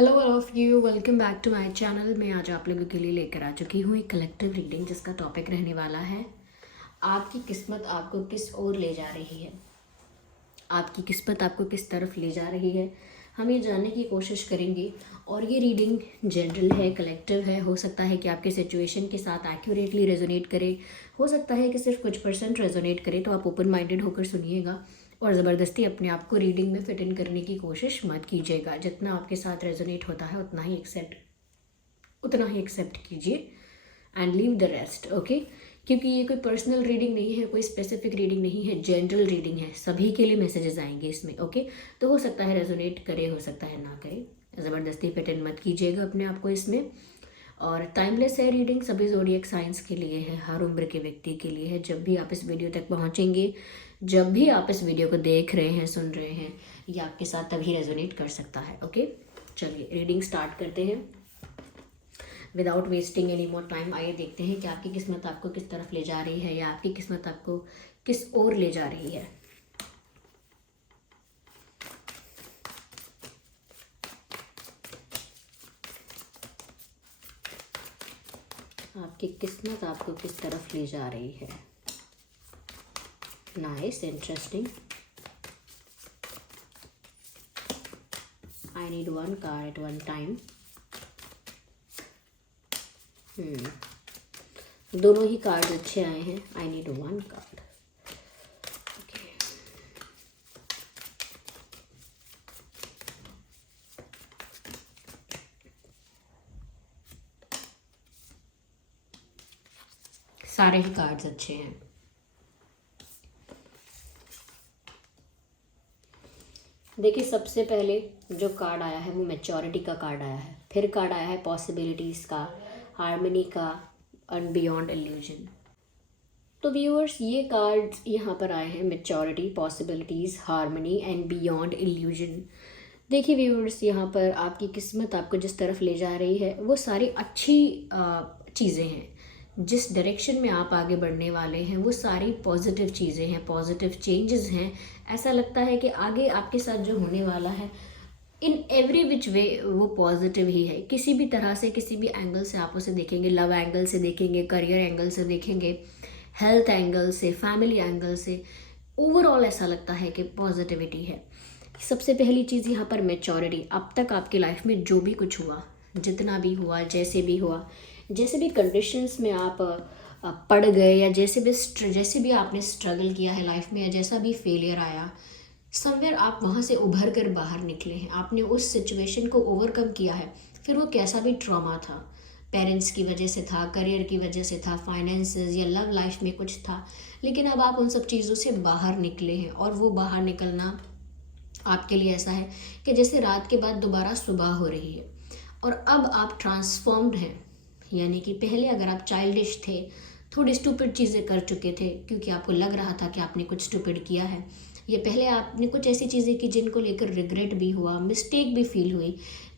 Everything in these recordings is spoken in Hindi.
Hello all of you, welcome back to my channel. मैं आज आप लोगों के लिए लेकर आ चुकी हूँ एक कलेक्टिव रीडिंग जिसका टॉपिक रहने वाला है आपकी किस्मत आपको किस ओर ले जा रही है। आपकी किस्मत आपको किस तरफ ले जा रही है, हम ये जानने की कोशिश करेंगे। और ये रीडिंग जनरल है, कलेक्टिव है। हो सकता है कि आपके सिचुएशन के साथ एक्यूरेटली रेजोनेट करे, हो सकता है कि सिर्फ कुछ परसेंट रेजोनेट करे। तो आप ओपन माइंडेड होकर सुनिएगा और ज़बरदस्ती अपने आप को रीडिंग में फिट इन करने की कोशिश मत कीजिएगा। जितना आपके साथ रेजोनेट होता है उतना ही एक्सेप्ट कीजिए and leave the rest. Okay, क्योंकि ये कोई पर्सनल रीडिंग नहीं है, कोई स्पेसिफिक रीडिंग नहीं है, जनरल रीडिंग है। सभी के लिए मैसेजेस आएंगे इसमें। ओके, तो हो सकता है रेजोनेट करे, हो सकता है ना करे। ज़बरदस्ती फिट इन मत कीजिएगा अपने आप को इसमें। और टाइमलेस है रीडिंग, सभी ज़ोडिएक साइंस के लिए है, हर उम्र के व्यक्ति के लिए है। जब भी आप इस वीडियो तक पहुंचेंगे, जब भी आप इस वीडियो को देख रहे हैं, सुन रहे हैं, ये आपके साथ तभी रेजोनेट कर सकता है। ओके, चलिए रीडिंग स्टार्ट करते हैं without wasting any more time. आइए देखते हैं कि आपकी किस्मत आपको किस तरफ ले जा रही है या आपकी किस्मत आपको किस ओर ले जा रही है। आपकी किस्मत आपको किस तरफ ले जा रही है। Nice, interesting. I need one card at one time. दोनों ही कार्ड अच्छे आए हैं। I need one card. सारे ही कार्ड्स अच्छे हैं। देखिए, सबसे पहले जो कार्ड आया है वो मैच्योरिटी का कार्ड आया है। फिर कार्ड आया है पॉसिबिलिटीज़ का, हार्मनी का एंड बियॉन्ड इल्यूजन। तो व्यूअर्स, ये कार्ड्स यहाँ पर आए हैं, maturity, possibilities, harmony and beyond illusion. देखिए व्यूअर्स, यहाँ पर आपकी किस्मत आपको जिस तरफ ले जा रही है वो सारी अच्छी चीज़ें हैं। जिस डायरेक्शन में आप आगे बढ़ने वाले हैं वो सारी पॉजिटिव चीज़ें हैं, पॉजिटिव चेंजेस हैं। ऐसा लगता है कि आगे आपके साथ जो होने वाला है इन एवरी विच वे वो पॉजिटिव ही है। किसी भी तरह से, किसी भी एंगल से आप उसे देखेंगे, लव एंगल से देखेंगे, करियर एंगल से देखेंगे, हेल्थ एंगल से, फैमिली एंगल से, ओवरऑल ऐसा लगता है कि पॉजिटिविटी है। सबसे पहली चीज़ यहाँ पर मैच्योरिटी। अब तक आपकी लाइफ में जो भी कुछ हुआ, जितना भी हुआ, जैसे भी हुआ, जैसे भी कंडीशंस में आप पड़ गए, या जैसे भी आपने स्ट्रगल किया है लाइफ में, या जैसा भी फेलियर आया, समवेयर आप वहाँ से उभर कर बाहर निकले हैं। आपने उस सिचुएशन को ओवरकम किया है। फिर वो कैसा भी ट्रॉमा था, पेरेंट्स की वजह से था, करियर की वजह से था, फाइनेंसेस या लव लाइफ में कुछ था, लेकिन अब आप उन सब चीज़ों से बाहर निकले हैं। और वो बाहर निकलना आपके लिए ऐसा है कि जैसे रात के बाद दोबारा सुबह हो रही है और अब आप ट्रांसफॉर्म्ड हैं। यानी कि पहले अगर आप चाइल्डिश थे, थोड़ी स्टूपिड चीज़ें कर चुके थे क्योंकि आपको लग रहा था कि आपने कुछ स्टूपिड किया है, ये पहले आपने कुछ ऐसी चीज़ें की जिनको लेकर रिग्रेट भी हुआ, मिस्टेक भी फील हुई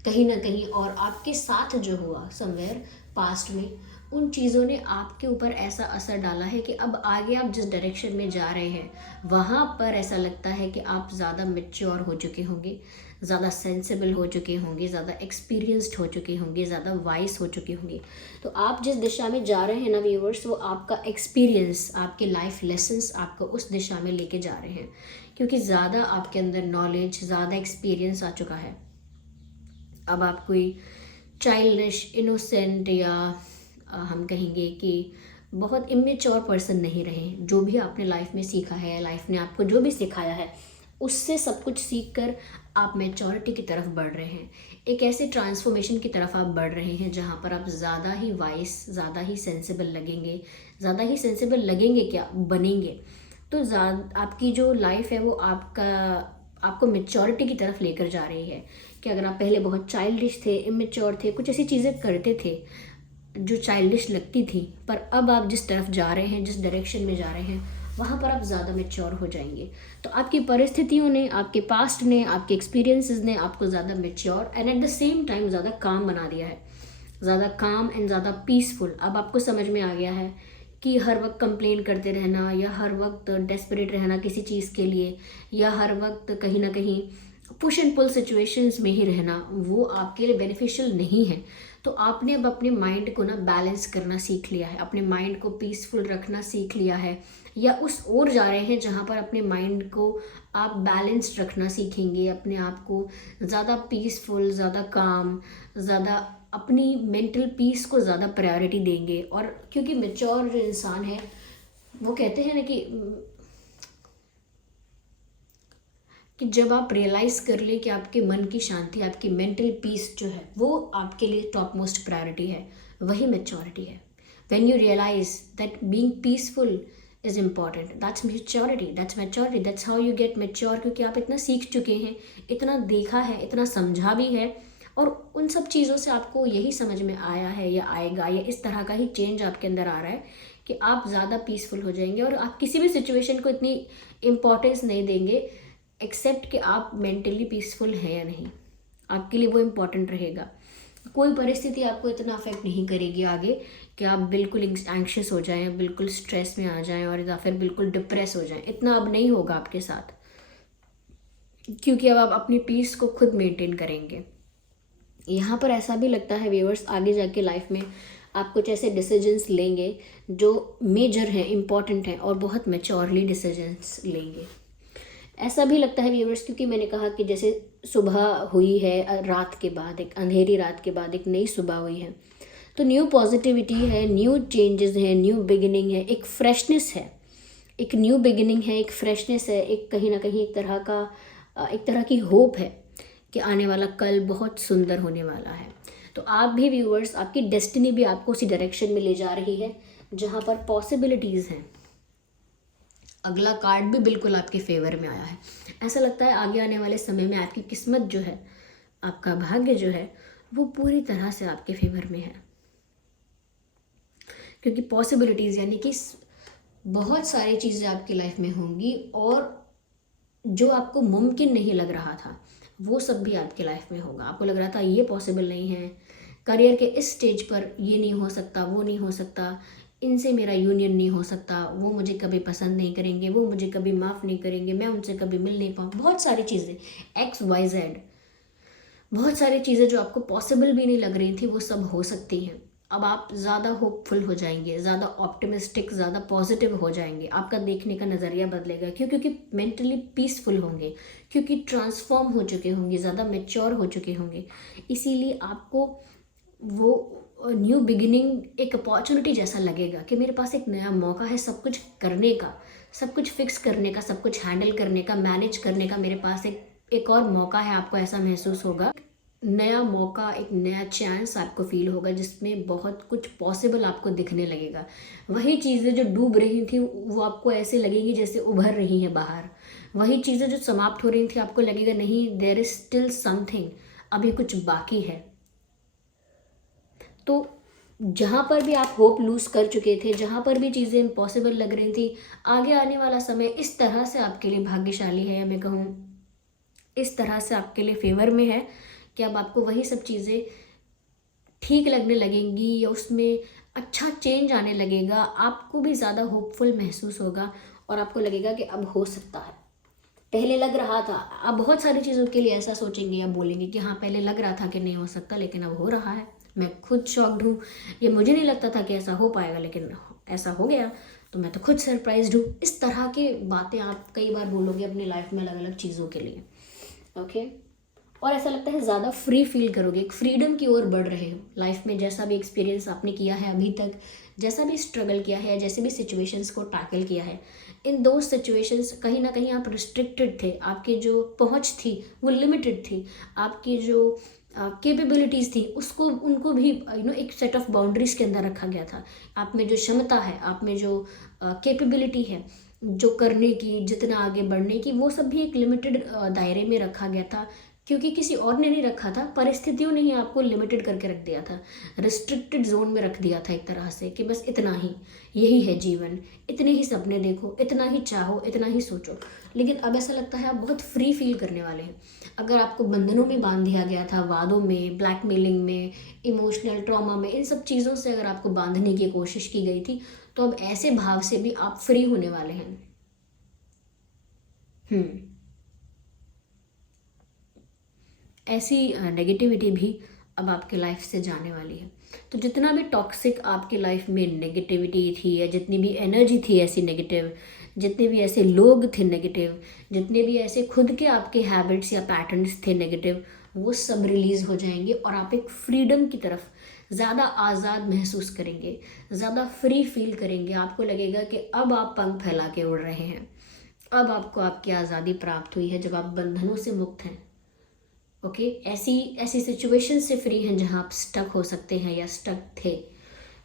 कहीं ना कहीं, और आपके साथ जो हुआ समवेयर पास्ट में, उन चीज़ों ने आपके ऊपर ऐसा असर डाला है कि अब आगे आप जिस डायरेक्शन में जा रहे हैं वहाँ पर ऐसा लगता है कि आप ज़्यादा मैच्योर हो चुके होंगे, ज़्यादा सेंसिबल हो चुके होंगे, ज़्यादा एक्सपीरियंस्ड हो चुके होंगे, ज़्यादा वाइस हो चुके होंगे। तो आप जिस दिशा में जा रहे हैं ना व्यूअर्स, वो आपका एक्सपीरियंस, आपके लाइफ लेसन्स आपको उस दिशा में लेके जा रहे हैं, क्योंकि ज़्यादा आपके अंदर नॉलेज, ज़्यादा एक्सपीरियंस आ चुका है। अब आप कोई चाइल्डिश, इनोसेंट, या हम कहेंगे कि बहुत इमेच्योर पर्सन नहीं रहे। जो भी आपने लाइफ में सीखा है, लाइफ ने आपको जो भी सिखाया है, उससे सब कुछ सीख कर आप मैच्योरिटी की तरफ बढ़ रहे हैं। एक ऐसे ट्रांसफॉर्मेशन की तरफ आप बढ़ रहे हैं जहाँ पर आप ज़्यादा ही वाइस, ज़्यादा ही सेंसिबल लगेंगे। ज़्यादा ही सेंसिबल लगेंगे क्या, बनेंगे। तो आपकी जो लाइफ है वो आपको मैच्योरिटी की तरफ लेकर जा रही है। कि अगर आप पहले बहुत चाइल्डिश थे, इमेच्योर थे, कुछ ऐसी चीज़ें करते थे जो चाइल्डिश लगती थी, पर अब आप जिस तरफ जा रहे हैं, जिस डायरेक्शन में जा रहे हैं, वहाँ पर आप ज़्यादा मैच्योर हो जाएंगे। तो आपकी परिस्थितियों ने, आपके पास्ट ने, आपके एक्सपीरियंसेस ने आपको ज़्यादा mature and at the same time ज़्यादा काम बना दिया है। ज़्यादा काम एंड ज़्यादा पीसफुल। अब आपको समझ में आ गया है कि हर वक्त कंप्लेन करते रहना, या हर वक्त डेस्परेट रहना किसी चीज़ के लिए, या हर वक्त कहीं ना कहीं पुश एंड पुल सिचुएशंस में ही रहना वो आपके लिए बेनिफिशियल नहीं है। तो आपने अब अपने माइंड को ना बैलेंस करना सीख लिया है, अपने माइंड को पीसफुल रखना सीख लिया है, या उस ओर जा रहे हैं जहाँ पर अपने माइंड को आप बैलेंस्ड रखना सीखेंगे, अपने आप को ज़्यादा पीसफुल, ज़्यादा काम, ज़्यादा अपनी मेंटल पीस को ज़्यादा प्रायोरिटी देंगे। और क्योंकि मैच्योर जो इंसान है वो कहते हैं ना कि जब आप रियलाइज़ कर ले कि आपके मन की शांति, आपकी मेंटल पीस जो है वो आपके लिए टॉप मोस्ट प्रायोरिटी है, वही मैच्योरिटी है। When you realise that being peaceful is important, that's maturity, that's maturity, that's how you get mature. क्योंकि आप इतना सीख चुके हैं, इतना देखा है, इतना समझा भी है, और उन सब चीज़ों से आपको यही समझ में आया है या आएगा, या इस तरह का ही चेंज आपके अंदर आ रहा है कि आप ज़्यादा पीसफुल हो जाएंगे और आप किसी भी सिचुएशन को इतनी इम्पोर्टेंस नहीं देंगे एक्सेप्ट कि आप मेंटली पीसफुल हैं या नहीं। आपके लिए वो इम्पॉर्टेंट रहेगा। कोई परिस्थिति आपको इतना अफेक्ट नहीं करेगी आगे कि आप बिल्कुल एंग्शियस हो जाएं, बिल्कुल स्ट्रेस में आ जाएं और या फिर बिल्कुल डिप्रेस हो जाएं। इतना अब नहीं होगा आपके साथ, क्योंकि अब आप अपनी पीस को खुद मेंटेन करेंगे। यहाँ पर ऐसा भी लगता है व्यूअर्स, आगे जाके लाइफ में आप कुछ ऐसे डिसीजंस लेंगे जो मेजर हैं, इम्पॉर्टेंट हैं, और बहुत मैच्योरली डिसीजंस लेंगे। ऐसा भी लगता है व्यूअर्स, क्योंकि मैंने कहा कि जैसे सुबह हुई है, रात के बाद, एक अंधेरी रात के बाद एक नई सुबह हुई है, तो न्यू पॉजिटिविटी है, न्यू चेंजेस हैं, न्यू बिगिनिंग है, एक फ्रेशनेस है, एक न्यू बिगिनिंग है, एक फ्रेशनेस है, एक कहीं ना कहीं एक तरह की होप है कि आने वाला कल बहुत सुंदर होने वाला है। तो आप भी व्यूअर्स, आपकी डेस्टिनी भी आपको उसी डायरेक्शन में ले जा रही है जहाँ पर पॉसिबिलिटीज़ हैं। अगला कार्ड भी बिल्कुल आपके फेवर में आया है। ऐसा लगता है आगे आने वाले समय में आपकी किस्मत जो है, आपका भाग्य जो है, वो पूरी तरह से आपके फेवर में है, क्योंकि पॉसिबिलिटीज़ यानी कि बहुत सारी चीज़ें आपकी लाइफ में होंगी, और जो आपको मुमकिन नहीं लग रहा था वो सब भी आपकी लाइफ में होगा। आपको लग रहा था ये पॉसिबल नहीं है, करियर के इस स्टेज पर ये नहीं हो सकता, वो नहीं हो सकता, इनसे मेरा यूनियन नहीं हो सकता, वो मुझे कभी पसंद नहीं करेंगे, वो मुझे कभी माफ़ नहीं करेंगे, मैं उनसे कभी मिल नहीं पाऊँ, बहुत सारी चीज़ें, XYZ, बहुत सारी चीज़ें जो आपको पॉसिबल भी नहीं लग रही थी वो सब हो सकती हैं। अब आप ज़्यादा होपफुल हो जाएंगे, ज़्यादा ऑप्टिमिस्टिक, ज़्यादा पॉजिटिव हो जाएंगे, आपका देखने का नज़रिया बदलेगा। क्यों? क्योंकि मेंटली पीसफुल होंगे, क्योंकि ट्रांसफॉर्म हो चुके होंगे, ज़्यादा मैच्योर हो चुके होंगे। इसीलिए आपको वो न्यू बिगिनिंग एक अपॉर्चुनिटी जैसा लगेगा कि मेरे पास एक नया मौका है सब कुछ करने का, सब कुछ फिक्स करने का, सब कुछ हैंडल करने का, मैनेज करने का। मेरे पास एक और मौका है। आपको ऐसा महसूस होगा, नया मौका, एक नया चांस आपको फील होगा, जिसमें बहुत कुछ पॉसिबल आपको दिखने लगेगा। वही चीज़ें जो डूब रही थी वो आपको ऐसे लगेगी जैसे उभर रही हैं बाहर। वही चीज़ें जो समाप्त हो रही थी आपको लगेगा नहीं, देयर इज स्टिल समथिंग, अभी कुछ बाकी है। तो जहाँ पर भी आप होप लूज़ कर चुके थे, जहाँ पर भी चीज़ें इम्पॉसिबल लग रही थी, आगे आने वाला समय इस तरह से आपके लिए भाग्यशाली है, या मैं कहूँ इस तरह से आपके लिए फेवर में है कि अब आपको वही सब चीज़ें ठीक लगने लगेंगी, या उसमें अच्छा चेंज आने लगेगा। आपको भी ज़्यादा होपफुल महसूस होगा और आपको लगेगा कि अब हो सकता है। पहले लग रहा था, आप बहुत सारी चीज़ों के लिए ऐसा सोचेंगे या बोलेंगे कि हाँ पहले लग रहा था कि नहीं हो सकता, लेकिन अब हो रहा है, मैं खुद शॉक्ड हूँ, ये मुझे नहीं लगता था कि ऐसा हो पाएगा, लेकिन ऐसा हो गया, तो मैं तो खुद सरप्राइज्ड हूँ। इस तरह की बातें आप कई बार बोलोगे अपनी लाइफ में अलग अलग चीज़ों के लिए, ओके। और ऐसा लगता है ज़्यादा फ्री फील करोगे, एक फ्रीडम की ओर बढ़ रहे हो लाइफ में। जैसा भी एक्सपीरियंस आपने किया है अभी तक, जैसा भी स्ट्रगल किया है, जैसे भी सिचुएशंस को टैकल किया है, इन दो सिचुएशंस कहीं ना कहीं आप रिस्ट्रिक्टेड थे, आपकी जो पहुंच थी वो लिमिटेड थी, आपकी जो कैपेबिलिटीज़ थी उसको उनको भी एक सेट ऑफ बाउंड्रीज के अंदर रखा गया था। आप में जो क्षमता है, आप में जो कैपेबिलिटी है जो करने की, जितना आगे बढ़ने की, वो सब भी एक लिमिटेड दायरे में रखा गया था, क्योंकि किसी और ने नहीं रखा था, परिस्थितियों ने ही आपको लिमिटेड करके रख दिया था, रिस्ट्रिक्टेड जोन में रख दिया था एक तरह से, कि बस इतना ही, यही है जीवन, इतने ही सपने देखो, इतना ही चाहो, इतना ही सोचो। लेकिन अब ऐसा लगता है आप बहुत फ्री फील करने वाले हैं। अगर आपको बंधनों में बांध दिया गया था, वादों में, ब्लैकमेलिंग में, इमोशनल ट्रॉमा में, इन सब चीज़ों से अगर आपको बांधने की कोशिश की गई थी, तो अब ऐसे भाव से भी आप फ्री होने वाले हैं। ऐसी नेगेटिविटी भी अब आपके लाइफ से जाने वाली है। तो जितना भी टॉक्सिक आपकी लाइफ में नेगेटिविटी थी, या जितनी भी एनर्जी थी ऐसी नेगेटिव, जितने भी ऐसे लोग थे नेगेटिव, जितने भी ऐसे खुद के आपके हैबिट्स या पैटर्न्स थे नेगेटिव, वो सब रिलीज़ हो जाएंगे और आप एक फ्रीडम की तरफ ज़्यादा आज़ाद महसूस करेंगे, ज़्यादा फ्री फील करेंगे। आपको लगेगा कि अब आप पंख फैला के उड़ रहे हैं, अब आपको आपकी आज़ादी प्राप्त हुई है, जब आप बंधनों से मुक्त हैं। ओके, ऐसी ऐसी सिचुएशन से फ्री हैं जहां आप स्टक हो सकते हैं या स्टक थे,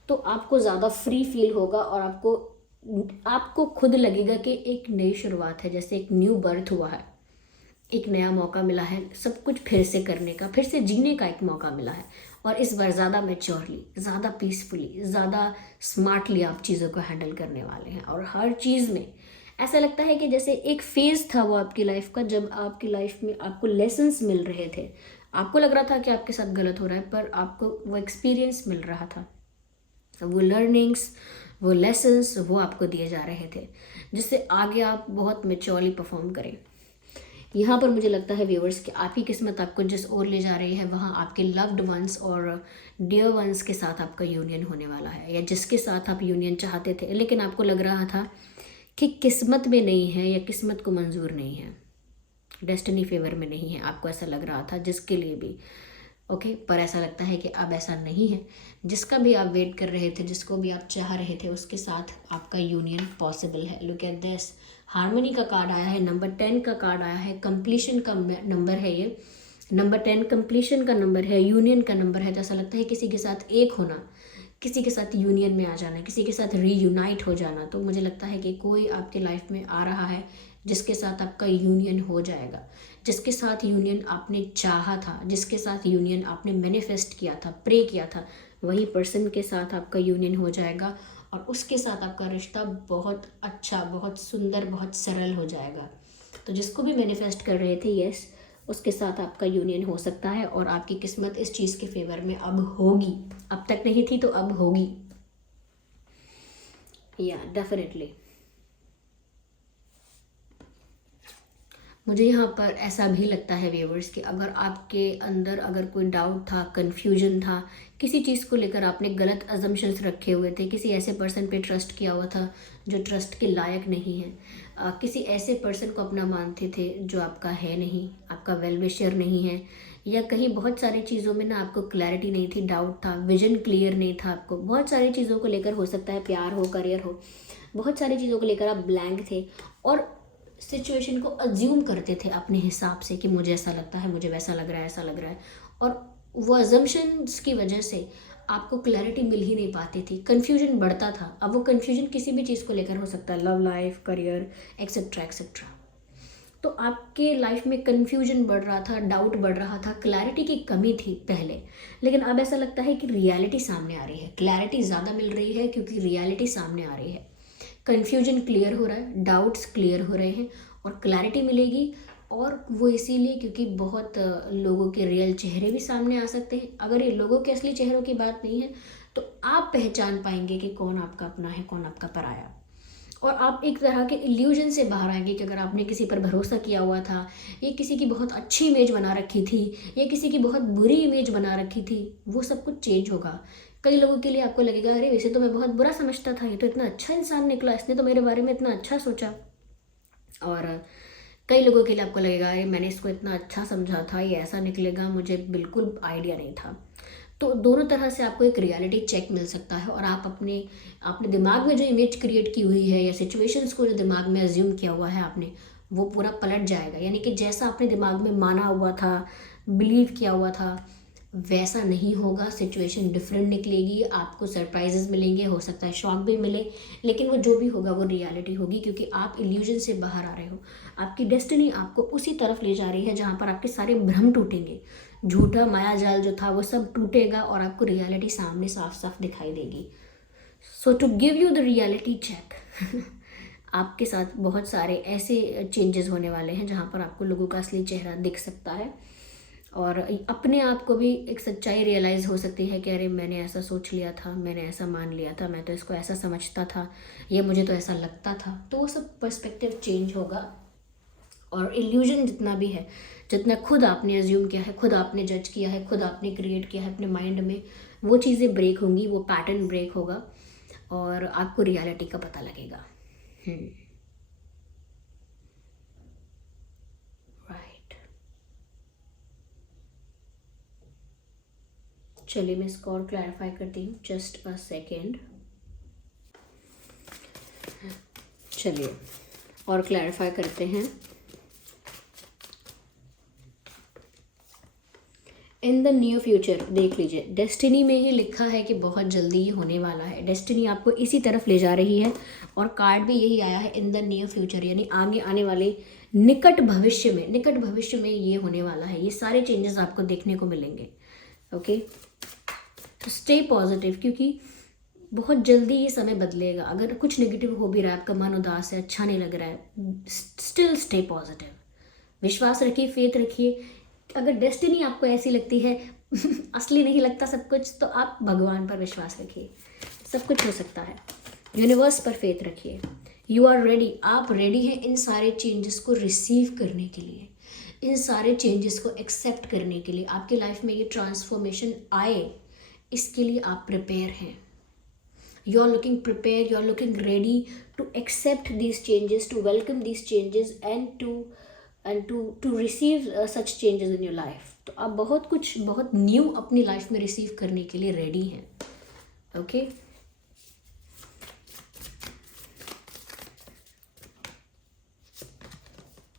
तो आपको ज़्यादा फ्री फील होगा और आपको खुद लगेगा कि एक नई शुरुआत है, जैसे एक न्यू बर्थ हुआ है, एक नया मौका मिला है, सब कुछ फिर से करने का, फिर से जीने का एक मौका मिला है। और इस बार ज़्यादा मैच्योरली, ज़्यादा पीसफुली, ज़्यादा स्मार्टली आप चीज़ों को हैंडल करने वाले हैं। और हर चीज़ में ऐसा लगता है कि जैसे एक फेज़ था वो आपकी लाइफ का, जब आपकी लाइफ में आपको लेसन्स मिल रहे थे, आपको लग रहा था कि आपके साथ गलत हो रहा है, पर आपको वो एक्सपीरियंस मिल रहा था, वो लर्निंग्स, वो लेसन्स वो आपको दिए जा रहे थे, जिससे आगे आप बहुत मैच्योरली परफॉर्म करें। यहाँ पर मुझे लगता है व्यूअर्स कि आपकी किस्मत आपको जिस ओर ले जा रही है, वहाँ आपके लव्ड वंस और डियर वंस के साथ आपका यूनियन होने वाला है, या जिसके साथ आप यूनियन चाहते थे लेकिन आपको लग रहा था कि किस्मत में नहीं है या किस्मत को मंजूर नहीं है, डेस्टिनी फेवर में नहीं है, आपको ऐसा लग रहा था जिसके लिए भी। ओके, पर ऐसा लगता है कि अब ऐसा नहीं है। जिसका भी आप वेट कर रहे थे, जिसको भी आप चाह रहे थे, उसके साथ आपका यूनियन पॉसिबल है। लुक एट दिस, हार्मनी का कार्ड आया है, नंबर 10 का कार्ड आया है, कंप्लीशन का नंबर है ये, नंबर 10 कंप्लीशन का नंबर है, यूनियन का नंबर है। तो ऐसा लगता है किसी के साथ एक होना, किसी के साथ यूनियन में आ जाना, किसी के साथ रीयूनाइट हो जाना। तो मुझे लगता है कि कोई आपके लाइफ में आ रहा है जिसके साथ आपका यूनियन हो जाएगा, जिसके साथ यूनियन आपने चाहा था, जिसके साथ यूनियन आपने मैनिफेस्ट किया था, प्रे किया था, वही पर्सन के साथ आपका यूनियन हो जाएगा और उसके साथ आपका रिश्ता बहुत अच्छा, बहुत सुंदर, बहुत सरल हो जाएगा। तो जिसको भी मैनिफेस्ट कर रहे थे, यस, उसके साथ आपका यूनियन हो सकता है और आपकी किस्मत इस चीज़ के फेवर में अब होगी। अब तक नहीं थी तो अब होगी, या डेफिनेटली। मुझे यहाँ पर ऐसा भी लगता है व्यूअर्स कि अगर आपके अंदर अगर कोई डाउट था, कन्फ्यूजन था, किसी चीज़ को लेकर आपने गलत अजम्पशंस रखे हुए थे, किसी ऐसे पर्सन पे ट्रस्ट किया हुआ था जो ट्रस्ट के लायक नहीं है, किसी ऐसे पर्सन को अपना मानते थे जो आपका है नहीं, आपका वेल विशर नहीं है, या कहीं बहुत सारी चीज़ों में ना आपको क्लैरिटी नहीं थी, डाउट था, विजन क्लियर नहीं था आपको, बहुत सारी चीज़ों को लेकर, हो सकता है प्यार हो, करियर हो, बहुत सारी चीज़ों को लेकर आप ब्लैंक थे और सिचुएशन को अज्यूम करते थे अपने हिसाब से कि मुझे ऐसा लगता है, मुझे वैसा लग रहा है, ऐसा लग रहा है, और वो अजम्पशंस की वजह से आपको क्लैरिटी मिल ही नहीं पाती थी, कन्फ्यूजन बढ़ता था। अब वो कन्फ्यूजन किसी भी चीज़ को लेकर हो सकता है, love life, career, etcetera etcetera. तो आपके लाइफ में कन्फ्यूजन बढ़ रहा था, डाउट बढ़ रहा था, क्लैरिटी की कमी थी पहले, लेकिन अब ऐसा लगता है कि रियलिटी सामने आ रही है, क्लैरिटी ज़्यादा मिल रही है क्योंकि रियलिटी सामने आ रही है। कन्फ्यूजन क्लियर हो रहा है, डाउट्स क्लियर हो रहे हैं और क्लैरिटी मिलेगी। और वो इसीलिए क्योंकि बहुत लोगों के रियल चेहरे भी सामने आ सकते हैं। अगर ये लोगों के असली चेहरों की बात नहीं है तो आप पहचान पाएंगे कि कौन आपका अपना है, कौन आपका पराया, और आप एक तरह के इल्यूजन से बाहर आएंगे कि अगर आपने किसी पर भरोसा किया हुआ था, ये किसी की बहुत अच्छी इमेज बना रखी थी, ये किसी की बहुत बुरी इमेज बना रखी थी, वो सब कुछ चेंज होगा। कई लोगों के लिए आपको लगेगा अरे वैसे तो मैं बहुत बुरा समझता था, ये तो इतना अच्छा इंसान निकला, इसने तो मेरे बारे में इतना अच्छा सोचा। और कई लोगों के लिए आपको लगेगा अरे मैंने इसको इतना अच्छा समझा था, ये ऐसा निकलेगा, मुझे बिल्कुल आइडिया नहीं था। तो दोनों तरह से आपको एक रियलिटी चेक मिल सकता है और आप अपने दिमाग में जो इमेज क्रिएट की हुई है या सिचुएशंस को जो दिमाग में अज्यूम किया हुआ है आपने, वो पूरा पलट जाएगा। यानी कि जैसा आपने दिमाग में माना हुआ था, बिलीव किया हुआ था, वैसा नहीं होगा, सिचुएशन डिफरेंट निकलेगी, आपको सरप्राइजेस मिलेंगे, हो सकता है शॉक भी मिले, लेकिन वो जो भी होगा वो रियलिटी होगी क्योंकि आप इल्यूजन से बाहर आ रहे हो। आपकी डेस्टिनी आपको उसी तरफ ले जा रही है जहाँ पर आपके सारे भ्रम टूटेंगे, झूठा माया जाल जो था वो सब टूटेगा और आपको रियलिटी सामने साफ साफ दिखाई देगी। So to give you the reality check आपके साथ बहुत सारे ऐसे चेंजेस होने वाले हैं जहाँ पर आपको लोगों का असली चेहरा दिख सकता है और अपने आप को भी एक सच्चाई रियलाइज़ हो सकती है कि अरे मैंने ऐसा सोच लिया था, मैंने ऐसा मान लिया था, मैं तो इसको ऐसा समझता था, या मुझे तो ऐसा लगता था। तो वो सब पर्सपेक्टिव चेंज होगा और इल्यूजन जितना भी है, जितना खुद आपने एज्यूम किया है, खुद आपने जज किया है, खुद आपने क्रिएट किया है अपने माइंड में, वो चीज़ें ब्रेक होंगी, वो पैटर्न ब्रेक होगा और आपको रियलिटी का पता लगेगा। राइट, चलिए मैं इसको और क्लैरिफाई करती हूँ, जस्ट अ सेकेंड। चलिए और क्लैरिफाई करते हैं। इन द नियर फ्यूचर, देख लीजिए, डेस्टिनी में ही लिखा है कि बहुत जल्दी ही होने वाला है, डेस्टिनी आपको इसी तरफ ले जा रही है और कार्ड भी यही आया है, इन द नियर फ्यूचर, यानी आगे आने वाले निकट भविष्य में, निकट भविष्य में ये होने वाला है, ये सारे चेंजेस आपको देखने को मिलेंगे। ओके, तो स्टे पॉजिटिव, क्योंकि बहुत जल्दी ये समय बदलेगा। अगर कुछ नेगेटिव हो भी रहा है, आपका मन उदास है, अच्छा नहीं लग रहा है, स्टिल स्टे पॉजिटिव, विश्वास रखिए, फेथ रखिए। अगर डेस्टिनी आपको ऐसी लगती है असली नहीं लगता सब कुछ, तो आप भगवान पर विश्वास रखिए, सब कुछ हो सकता है। यूनिवर्स पर फेथ रखिए। यू आर रेडी, आप रेडी हैं इन सारे चेंजेस को रिसीव करने के लिए, इन सारे चेंजेस को एक्सेप्ट करने के लिए। आपकी लाइफ में ये ट्रांसफॉर्मेशन आए, इसके लिए आप प्रिपेयर हैं। You are looking prepared, you are looking ready to accept these changes, to welcome these changes and to receive such changes in your life. तो आप बहुत कुछ, बहुत न्यू अपनी लाइफ में रिसीव करने के लिए रेडी हैं। Okay,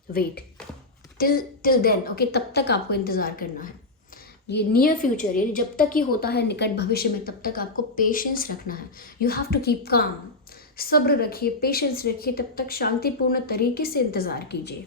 wait till then. Okay, तब तक आपको इंतज़ार करना है। ये नियर फ्यूचर, यानी जब तक ये होता है निकट भविष्य में, तब तक आपको पेशेंस रखना है। You have to keep calm, सब्र रखिए, पेशेंस रखिए, तब तक शांतिपूर्ण तरीके से इंतज़ार कीजिए,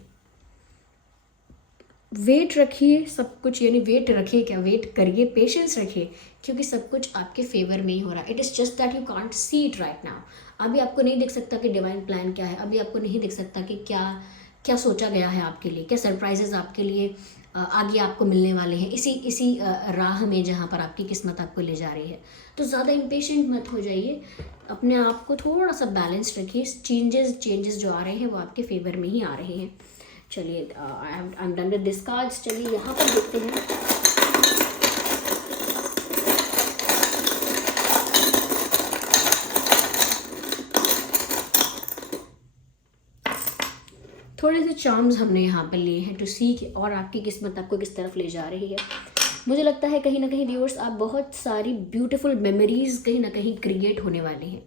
वेट रखिए, सब कुछ, यानी वेट रखिए, क्या वेट करिए, पेशेंस रखिए, क्योंकि सब कुछ आपके फेवर में ही हो रहा है। It is just that you can't see it right now. अभी आपको नहीं दिख सकता कि डिवाइन प्लान क्या है, अभी आपको नहीं दिख सकता कि क्या क्या सोचा गया है आपके लिए, क्या सरप्राइजेस आपके लिए आगे आपको मिलने वाले हैं इसी राह में जहाँ पर आपकी किस्मत आपको ले जा रही है। तो ज़्यादा इम्पेशेंट मत हो जाइए, अपने आप को थोड़ा सा बैलेंस रखिए। चेंजेस जो आ रहे हैं वो आपके फेवर में ही आ रहे हैं। चलिए, I am done with this cards. चलिए यहाँ पर देखते हैं। थोड़े से चार्म्स हमने यहाँ पर लिए हैं टू सी और आपकी किस्मत आपको किस तरफ ले जा रही है। मुझे लगता है कहीं ना कहीं व्यूअर्स, आप बहुत सारी ब्यूटीफुल मेमोरीज कहीं ना कहीं क्रिएट होने वाली हैं।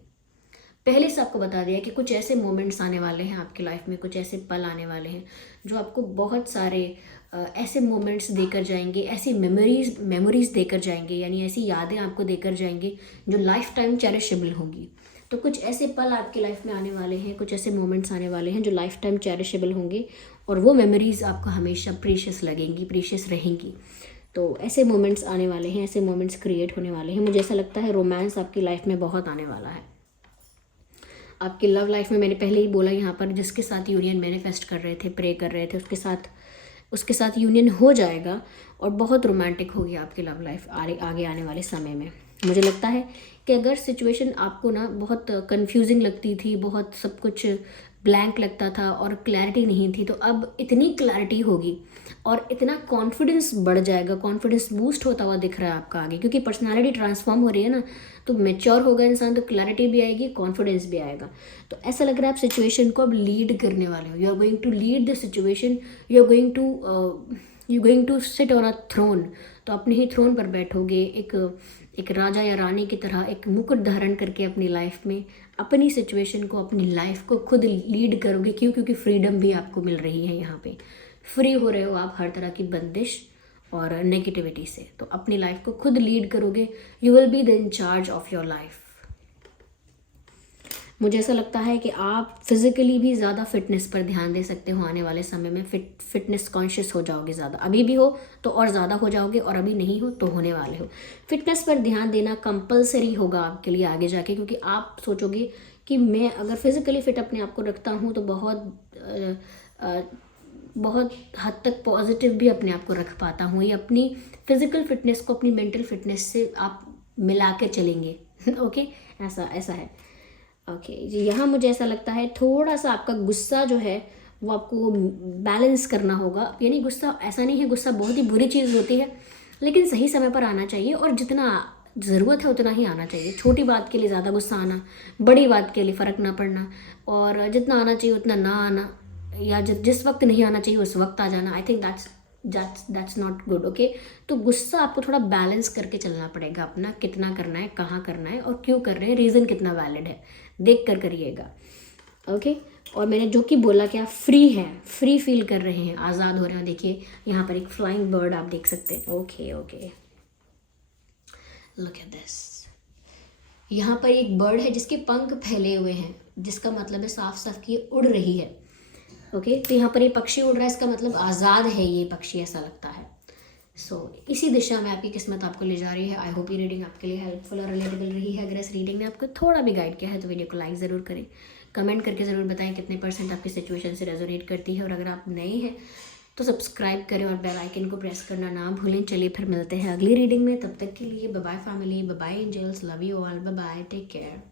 पहले से आपको बता दिया कि कुछ ऐसे मोमेंट्स आने वाले हैं आपकी लाइफ में, कुछ ऐसे पल आने वाले हैं जो आपको बहुत सारे ऐसे मोमेंट्स देकर जाएंगे, ऐसी मेमोरीज देकर जाएंगे, यानी ऐसी यादें आपको देकर जाएंगे जो लाइफ टाइम चेरिशेबल होंगी। तो कुछ ऐसे पल आपकी लाइफ में आने वाले हैं, कुछ ऐसे मोमेंट्स आने वाले हैं जो लाइफ टाइम चेरिशेबल होंगे और वो मेमोरीज़ आपको हमेशा प्रीशियस लगेंगी, प्रीशियस रहेंगी। तो ऐसे मोमेंट्स आने वाले हैं, ऐसे मोमेंट्स क्रिएट होने वाले हैं। मुझे ऐसा लगता है रोमांस आपकी लाइफ में बहुत आने वाला है। आपकी लव लाइफ में, मैंने पहले ही बोला यहाँ पर, जिसके साथ यूनियन मैनिफेस्ट कर रहे थे, प्रे कर रहे थे, उसके साथ यूनियन हो जाएगा और बहुत रोमांटिक होगी आपकी लव लाइफ आगे आने वाले समय में। मुझे लगता है कि अगर सिचुएशन आपको ना बहुत कंफ्यूजिंग लगती थी, बहुत सब कुछ ब्लैंक लगता था और क्लैरिटी नहीं थी, तो अब इतनी क्लैरिटी होगी और इतना कॉन्फिडेंस बढ़ जाएगा, कॉन्फिडेंस बूस्ट होता हुआ दिख रहा है आपका आगे, क्योंकि पर्सनालिटी ट्रांसफॉर्म हो रही है ना, तो मैच्योर होगा इंसान, तो क्लैरिटी भी आएगी, कॉन्फिडेंस भी आएगा। तो ऐसा लग रहा है आप सिचुएशन को अब लीड करने वाले हो। You are going to lead the situation, you are going to sit on a throne. तो अपने ही थ्रोन पर बैठोगे, एक राजा या रानी की तरह एक मुकुट धारण करके अपनी लाइफ में अपनी सिचुएशन को, अपनी लाइफ को खुद लीड करोगे। क्यों? क्योंकि फ्रीडम भी आपको मिल रही है, यहाँ पे फ्री हो रहे हो आप हर तरह की बंदिश और नेगेटिविटी से। तो अपनी लाइफ को खुद लीड करोगे, you will be the in charge of your life. मुझे ऐसा लगता है कि आप फिज़िकली भी ज़्यादा फिटनेस पर ध्यान दे सकते हो आने वाले समय में। फिटनेस कॉन्शियस हो जाओगे ज़्यादा, अभी भी हो तो और ज़्यादा हो जाओगे, और अभी नहीं हो तो होने वाले हो। फिटनेस पर ध्यान देना कंपलसरी होगा आपके लिए आगे जाके, क्योंकि आप सोचोगे कि मैं अगर फिज़िकली फिट अपने आप को रखता हूँ तो बहुत हद तक पॉजिटिव भी अपने आप को रख पाता हूँ। ये अपनी फिज़िकल फिटनेस को अपनी मेंटल फिटनेस से आप मिला के चलेंगे। ओके, ऐसा है। ओके जी, यहाँ मुझे ऐसा लगता है थोड़ा सा आपका गुस्सा जो है वो आपको बैलेंस करना होगा। यानी गुस्सा ऐसा नहीं है, गुस्सा बहुत ही बुरी चीज़ होती है, लेकिन सही समय पर आना चाहिए और जितना ज़रूरत है उतना ही आना चाहिए। छोटी बात के लिए ज़्यादा गुस्सा आना, बड़ी बात के लिए फ़र्क ना पड़ना, और जितना आना चाहिए उतना ना आना, या जिस वक्त नहीं आना चाहिए उस वक्त आ जाना, I think that's not good. Okay, तो गुस्सा आपको थोड़ा बैलेंस करके चलना पड़ेगा अपना, कितना करना है, कहाँ करना है और क्यों कर रहे हैं, रीज़न कितना वैलिड है, देख कर करिएगा। ओके, और मैंने जो कि बोला कि आप फ्री हैं, फ्री फील कर रहे हैं, आज़ाद हो रहे हैं। देखिए यहाँ पर एक फ्लाइंग बर्ड आप देख सकते हैं। Okay okay, look at this. यहाँ पर एक बर्ड है जिसके पंख फैले हुए हैं, जिसका मतलब है साफ साफ कि ये उड़ रही है। ओके, तो यहाँ पर ये पक्षी उड़ रहा है, इसका मतलब आज़ाद है ये पक्षी, ऐसा लगता है। सो इसी दिशा में आपकी किस्मत आपको ले जा रही है। आई होप ये रीडिंग आपके लिए हेल्पफुल और रिलेटेबल रही है। अगर इस रीडिंग ने आपको थोड़ा भी गाइड किया है तो वीडियो को लाइक ज़रूर करें, कमेंट करके ज़रूर बताएं कितने % आपकी सिचुएशन से रेजोनेट करती है। और अगर आप नए हैं तो सब्सक्राइब करें और बेल आइकन को प्रेस करना ना भूलें। चलिए फिर मिलते हैं अगली रीडिंग में, तब तक के लिए bye bye family, bye bye angels, love you all, bye bye, take care.